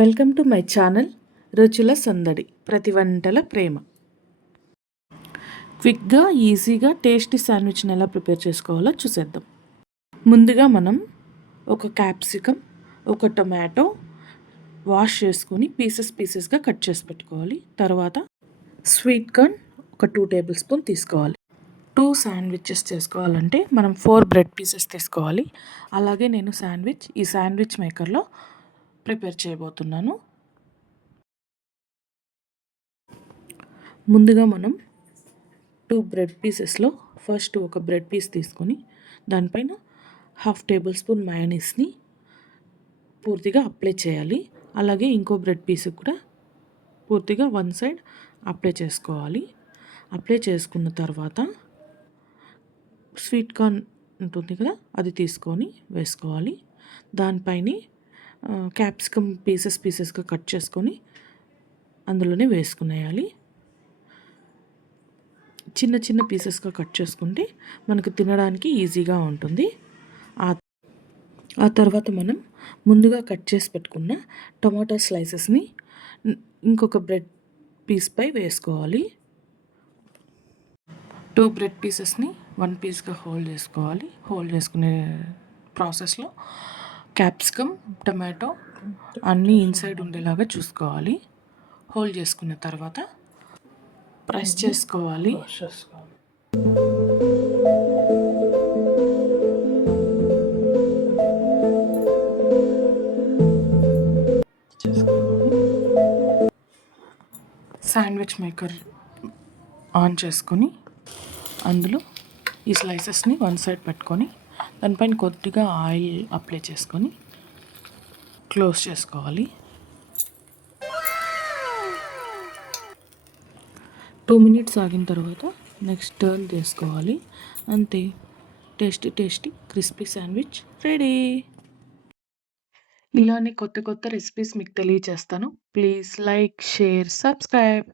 Welcome to my channel రుచుల సందడి ప్రతి వంటల ప్రేమ. క్విక్గా ఈజీగా టేస్టీ శాండ్విచ్ని ఎలా ప్రిపేర్ చేసుకోవాలో చూసేద్దాం. ముందుగా మనం ఒక క్యాప్సికమ్, ఒక టొమాటో వాష్ చేసుకొని పీసెస్గా కట్ చేసి పెట్టుకోవాలి. తర్వాత స్వీట్ కార్న్ ఒక 2 టేబుల్ స్పూన్ తీసుకోవాలి. 2 శాండ్విచెస్ చేసుకోవాలంటే మనం 4 బ్రెడ్ పీసెస్ తీసుకోవాలి. అలాగే నేను ఈ శాండ్విచ్ మేకర్లో ప్రిపేర్ చేయబోతున్నాను. ముందుగా మనం 2 బ్రెడ్ పీసెస్లో ఫస్ట్ ఒక బ్రెడ్ పీస్ తీసుకొని దానిపైన 1/2 టేబుల్ స్పూన్ మయోనీస్ని పూర్తిగా అప్లై చేయాలి. అలాగే ఇంకో బ్రెడ్ పీస్ కూడా పూర్తిగా వన్ సైడ్ అప్లై చేసుకోవాలి. అప్లై చేసుకున్న తర్వాత స్వీట్ కార్న్ ఉంటుంది కదా, అది తీసుకొని వేసుకోవాలి. దానిపైన క్యాప్సికమ్ పీసెస్గా కట్ చేసుకొని అందులోనే వేసుకునేయాలి. చిన్న చిన్న పీసెస్గా కట్ చేసుకుంటే మనకు తినడానికి ఈజీగా ఉంటుంది. ఆ తర్వాత మనం ముందుగా కట్ చేసి పెట్టుకున్న టమాటో స్లైసెస్ని ఇంకొక బ్రెడ్ పీస్పై వేసుకోవాలి. 2 బ్రెడ్ పీసెస్ని 1 పీస్గా హోల్డ్ చేసుకోవాలి. హోల్డ్ చేసుకునే ప్రాసెస్లో క్యాప్సికమ్, టమాటో అన్నీ ఇన్సైడ్ ఉండేలాగా చూసుకోవాలి. హోల్డ్ చేసుకున్న తర్వాత ప్రెస్ చేసుకోవాలి. శాండ్విచ్ మేకర్ ఆన్ చేసుకొని అందులో ఈ స్లైసెస్ని వన్ సైడ్ పెట్టుకొని దానిపైన కొద్దిగా ఆయిల్ అప్లై చేసుకొని క్లోజ్ చేసుకోవాలి. 2 మినిట్స్ ఆగిన తర్వాత నెక్స్ట్ టర్న్ చేసుకోవాలి. అంతే, టేస్టీ క్రిస్పీ శాండ్విచ్ రెడీ. ఇలానే కొత్త రెసిపీస్ మీకు తెలియజేస్తాను. Please like, share, subscribe.